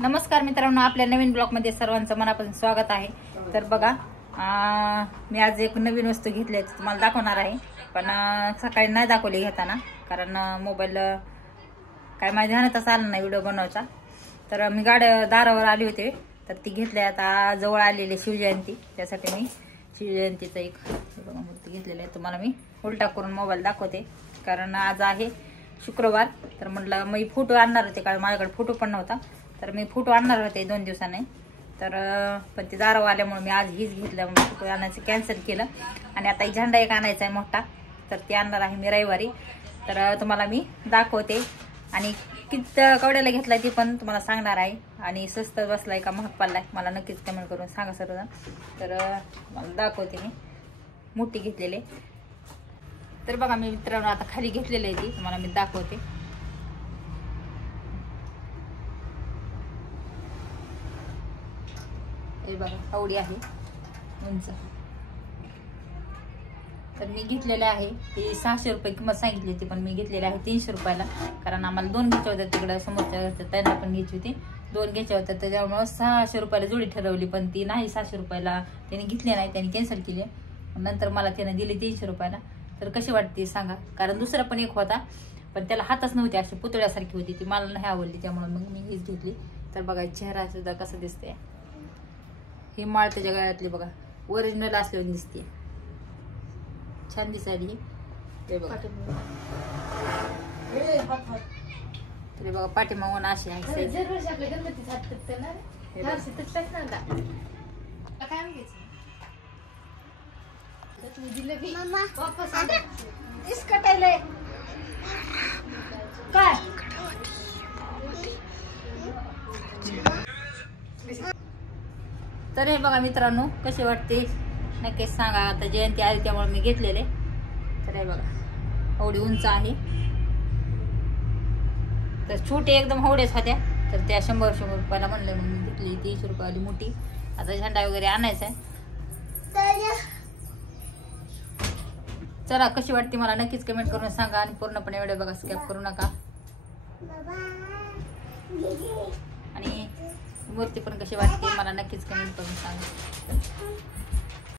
नमस्कार मित्रांनो, आपल्या नवीन ब्लॉग मध्ये सर्वांचं मनापासून स्वागत आहे। तर बघा, मी आज एक नवीन वस्तू घेतली आहे, तुम्हाला दाखवणार आहे। पण सकाळी नाही दाखवली घेताना, कारण मोबाईल काय माझ्या ध्यानातच आलं नाही व्हिडिओ बनवायचा। तर मी दारावर आली होते, तर ती घेतली। आता जवळ आलेली शिवजयंती, त्यासाठी मी शिवजयंतीचा एक मूर्ती घेतलेली आहे। तुम्हाला मी उलटा करून मोबाईल दाखवते, कारण आज आहे शुक्रवार। तर म्हटलं मी फोटो आणणार होते, कारण माझ्याकडे फोटो पण नव्हता। तर मी फोटो आणणार होते 2 दिवसांनी, तर पण ते दारावर आल्यामुळे मी आज हीच घेतलं, म्हणून फोटो आणायचं कॅन्सल केलं। आणि आता एक झेंडा एक आणायचा आहे मोठा, तर ते आणणार आहे मी रविवारी। तर तुम्हाला मी दाखवते, आणि किती कवड्याला घेतलाय ते पण तुम्हाला सांगणार आहे। आणि स्वस्त बसलाय का महाग पडलाय मला नक्कीच कमेंट करून सांगा सर्वजण। तर मला दाखवते मी मोठी घेतलेली। तर बघा मी मित्रांनो आता खाली घेतलेली आहे, ती तुम्हाला मी दाखवते। हे बघा कवडी आहे उंच, तर मी घेतलेले आहे। ती 600 रुपये किंमत सांगितली होती, पण मी घेतलेले आहे 300 रुपयाला, कारण आम्हाला 2 घ्यायच्या होत्या। तिकडे समोरच्या त्यांना पण घ्यायची होती, 2 घ्यायच्या होत्या, त्याच्यामुळे 600 रुपयाला जोडी ठरवली। पण ती नाही 600 रुपयाला त्यांनी घेतली नाही, त्यांनी कॅन्सल केली। नंतर मला त्याने दिली 300 रुपयाला। तर कशी वाटते सांगा, कारण दुसरा पण एक होता, पण त्याला हातच नव्हते, अशी पुतळ्यासारखी होती, ती मला नाही आवडली, त्यामुळे मग मी हीच घेतली। तर बघा चेहरा सुद्धा कसा दिसते, ही माळ त्याच्या गळ्यातली बघा ओरिजिनल असल्यावर दिसते, छान दिसायली ही। ते बघा तरी बघा पाठीमागून अशी आहे। तर हे बघा मित्रांनो कसे वाटते नक्कीच सांगा। आता जयंती आली त्यामुळे मी घेतलेले। तर हे बघा एवढी उंच आहे, तर छोटे एकदम एवढेच होत्या, तर त्या 100 रुपयाला म्हणलं मग मी घेतली 300 रुपयाली मोठी। आता झेंडा वगैरे आणायचा आहे। चला कशी वाटते मला नक्कीच कमेंट करून सांगा, आणि पूर्णपणे व्हिडिओ बघा, स्किप करू नका। आणि मूर्ती पण कशी वाटते मला नक्कीच कमेंट करून सांगा।